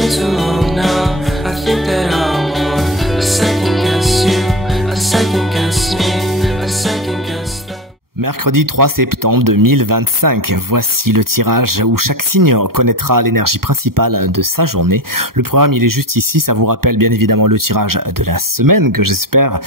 been too long now. I think that I want to second guess you, I second guess me, I second guess that. Mercredi 3 septembre 2025, voici le tirage où chaque signe connaîtra l'énergie principale de sa journée. Le programme, il est juste ici, ça vous rappelle bien évidemment le tirage de la semaine que j'espère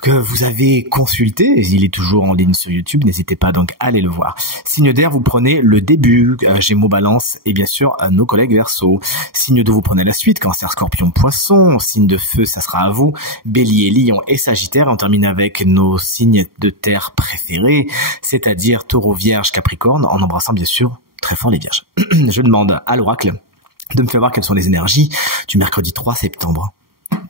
que vous avez consulté. Il est toujours en ligne sur YouTube, n'hésitez pas donc à aller le voir. Signe d'air, vous prenez le début, Gémeaux, Balance et bien sûr nos collègues Verseau. Signe d'eau, vous prenez la suite, Cancer, Scorpion, Poisson. Signe de feu, ça sera à vous, Bélier, Lion et Sagittaire. On termine avec nos signes de terre préférés, c'est-à-dire Taureau, Vierge, Capricorne, en embrassant bien sûr très fort les Vierges. Je demande à l'oracle de me faire voir quelles sont les énergies du mercredi 3 septembre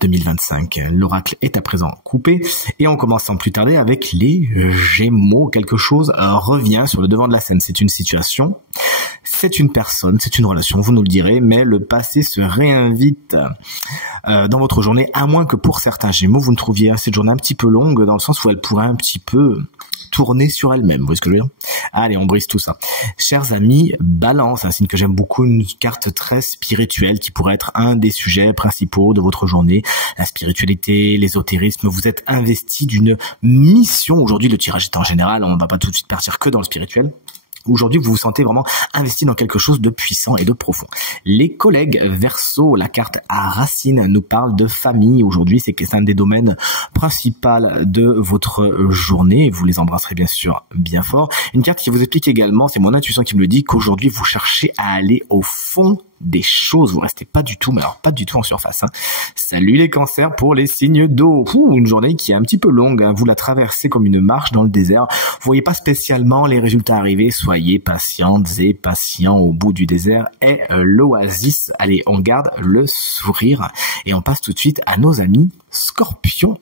2025. L'oracle est à présent coupé et on commence sans plus tarder avec les Gémeaux. Quelque chose revient sur le devant de la scène. C'est une situation, c'est une personne, c'est une relation, vous nous le direz, mais le passé se réinvite dans votre journée, à moins que pour certains Gémeaux, vous ne trouviez cette journée un petit peu longue, dans le sens où elle pourrait un petit peu tourner sur elle-même, vous voyez ce que je veux dire? Allez, on brise tout ça. Chers amis, Balance, un signe que j'aime beaucoup, une carte très spirituelle qui pourrait être un des sujets principaux de votre journée. La spiritualité, l'ésotérisme, vous êtes investi d'une mission. Aujourd'hui, le tirage est en général, on ne va pas tout de suite partir que dans le spirituel. Aujourd'hui, vous vous sentez vraiment investi dans quelque chose de puissant et de profond. Les collègues Verseau, la carte à racine nous parle de famille. Aujourd'hui, c'est un des domaines principaux de votre journée. Vous les embrasserez bien sûr bien fort. Une carte qui vous explique également, c'est mon intuition qui me le dit, qu'aujourd'hui, vous cherchez à aller au fond des choses, vous restez pas du tout, mais alors pas du tout en surface. Salut les cancers pour les signes d'eau. Une journée qui est un petit peu longue, vous la traversez comme une marche dans le désert. Vous voyez pas spécialement les résultats arriver, soyez patientes et patients, au bout du désert est l'oasis. Allez, on garde le sourire et on passe tout de suite à nos amis Scorpions.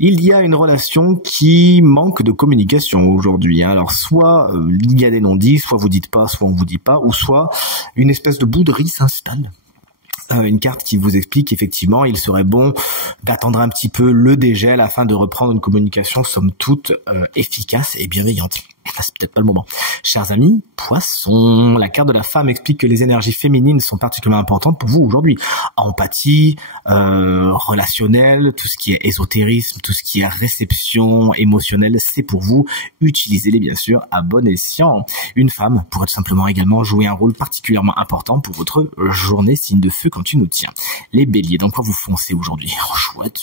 Il y a une relation qui manque de communication aujourd'hui. Alors soit il y a des non-dits, soit vous dites pas, soit on vous dit pas, ou soit une espèce de bouderie s'installe. Une carte qui vous explique qu'effectivement, il serait bon d'attendre un petit peu le dégel afin de reprendre une communication somme toute efficace et bienveillante. C'est peut-être pas le moment. Chers amis, Poissons, la carte de la femme explique que les énergies féminines sont particulièrement importantes pour vous aujourd'hui. Empathie, relationnelle, tout ce qui est ésotérisme, tout ce qui est réception émotionnelle, c'est pour vous. Utilisez-les bien sûr à bon escient. Une femme pourrait tout simplement également jouer un rôle particulièrement important pour votre journée, signe de feu quand tu nous tiens. Les béliers, dans quoi vous foncez aujourd'hui? Oh, chouette.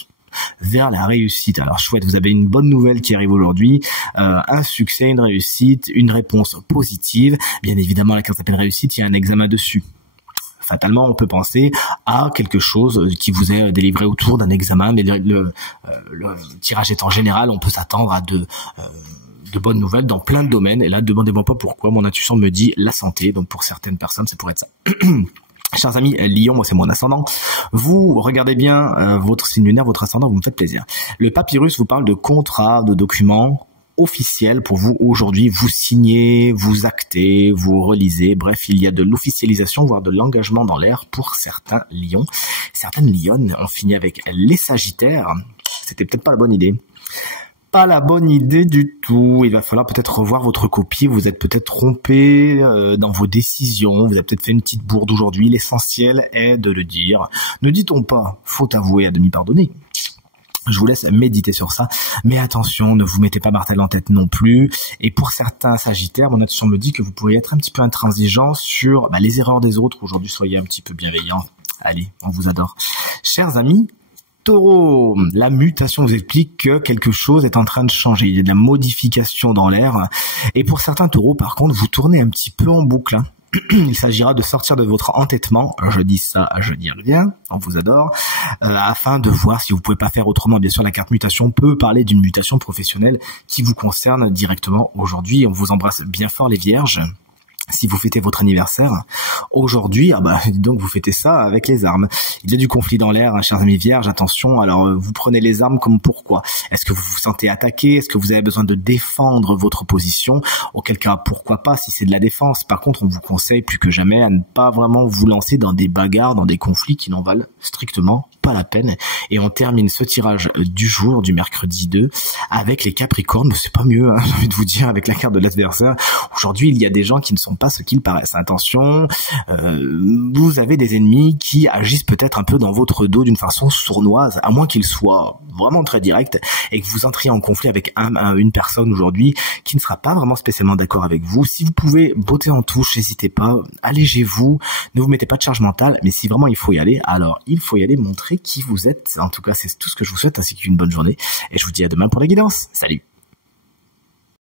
Vers la réussite. Alors chouette, vous avez une bonne nouvelle qui arrive aujourd'hui, un succès, une réussite, une réponse positive. Bien évidemment, la carte s'appelle réussite, il y a un examen dessus. Fatalement, on peut penser à quelque chose qui vous est délivré autour d'un examen, mais le tirage étant général, on peut s'attendre à de bonnes nouvelles dans plein de domaines. Et là, demandez-moi pas pourquoi, mon intuition me dit la santé, donc pour certaines personnes, ça pourrait être ça. Chers amis, Lion, moi c'est mon ascendant. Vous regardez bien votre signe lunaire, votre ascendant, vous me faites plaisir. Le papyrus vous parle de contrats, de documents officiels pour vous aujourd'hui. Vous signez, vous actez, vous relisez. Bref, il y a de l'officialisation, voire de l'engagement dans l'air pour certains lions. Certaines lionnes. On finit avec les sagittaires. C'était peut-être pas la bonne idée. Pas la bonne idée du tout. Il va falloir peut-être revoir votre copie. Vous êtes peut-être trompé dans vos décisions. Vous avez peut-être fait une petite bourde aujourd'hui. L'essentiel est de le dire. Ne dit-on pas, faut avouer à demi pardonner. Je vous laisse méditer sur ça. Mais attention, ne vous mettez pas martel en tête non plus. Et pour certains sagittaires, mon intuition me dit que vous pourriez être un petit peu intransigeant sur les erreurs des autres. Aujourd'hui, soyez un petit peu bienveillants. Allez, on vous adore. Chers amis, Taureau, la mutation vous explique que quelque chose est en train de changer. Il y a de la modification dans l'air. Et pour certains taureaux, par contre, vous tournez un petit peu en boucle. Il s'agira de sortir de votre entêtement. Je dis ça, je dis rien. On vous adore. Afin de voir si vous pouvez pas faire autrement. Bien sûr, la carte mutation peut parler d'une mutation professionnelle qui vous concerne directement aujourd'hui. On vous embrasse bien fort, les vierges. Si vous fêtez votre anniversaire aujourd'hui, donc vous fêtez ça avec les armes. Il y a du conflit dans l'air, chers amis vierges, attention. Alors vous prenez les armes comme pourquoi? Est-ce que vous vous sentez attaqué? Est-ce que vous avez besoin de défendre votre position? Auquel cas, pourquoi pas si c'est de la défense. Par contre, on vous conseille plus que jamais à ne pas vraiment vous lancer dans des bagarres, dans des conflits qui n'en valent strictement pas la peine. Et on termine ce tirage du jour, du mercredi 2, avec les Capricornes. C'est pas mieux, hein, j'ai envie de vous dire, avec la carte de l'adversaire. Aujourd'hui, il y a des gens qui ne sont pas ce qu'ils paraissent. Attention, vous avez des ennemis qui agissent peut-être un peu dans votre dos d'une façon sournoise, à moins qu'ils soient vraiment très directs et que vous entriez en conflit avec une personne aujourd'hui qui ne sera pas vraiment spécialement d'accord avec vous. Si vous pouvez botter en touche, n'hésitez pas, allégez-vous, ne vous mettez pas de charge mentale, mais si vraiment il faut y aller, alors il faut y aller, montrer qui vous êtes. En tout cas, c'est tout ce que je vous souhaite, ainsi qu'une bonne journée, et je vous dis à demain pour la guidance. Salut!